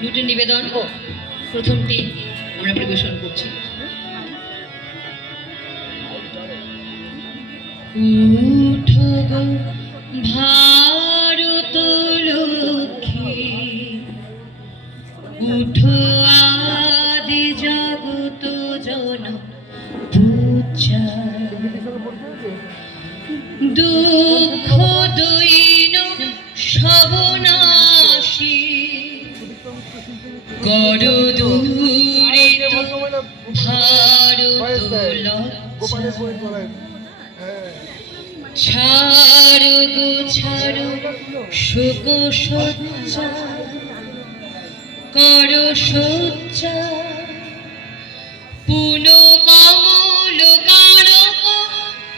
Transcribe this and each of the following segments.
দুটি নিবেদন ও প্রথমটি আমরা পরিবেশন করছি। উঠো ভারত লক্ষ্মী। উঠো আদি জগত জন পূজা দূর করো দূরে ছাড়ো গো ছাড়ো সুখ সজ্জা করো সজ্জা পুনমামল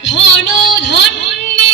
ধন ধন্যে।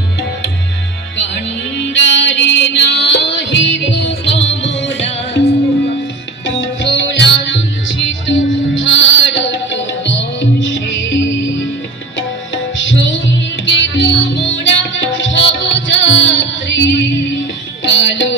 আমরা সব যাত্রী কালো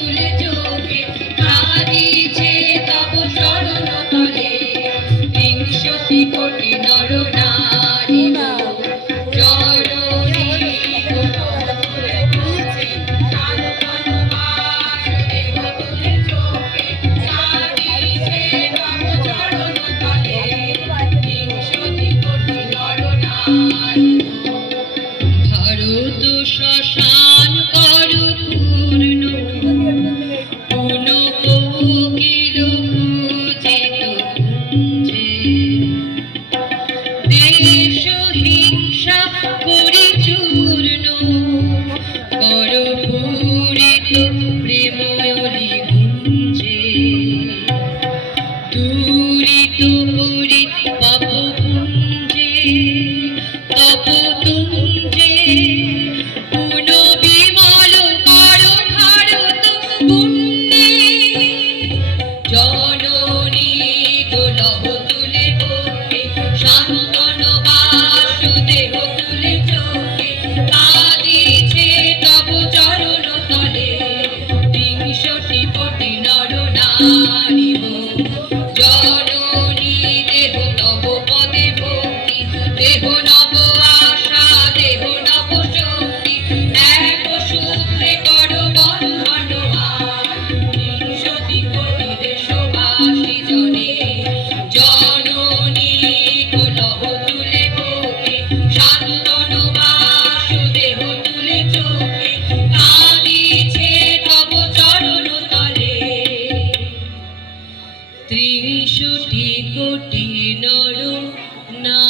झूले झूले আশা করি চূর্ণ করো পূরিত প্রেময়লি গুঞ্জে দূরিত করি পাপ কুঞ্জে তপ তুঞ্জে। শিশুটি কোটি নর না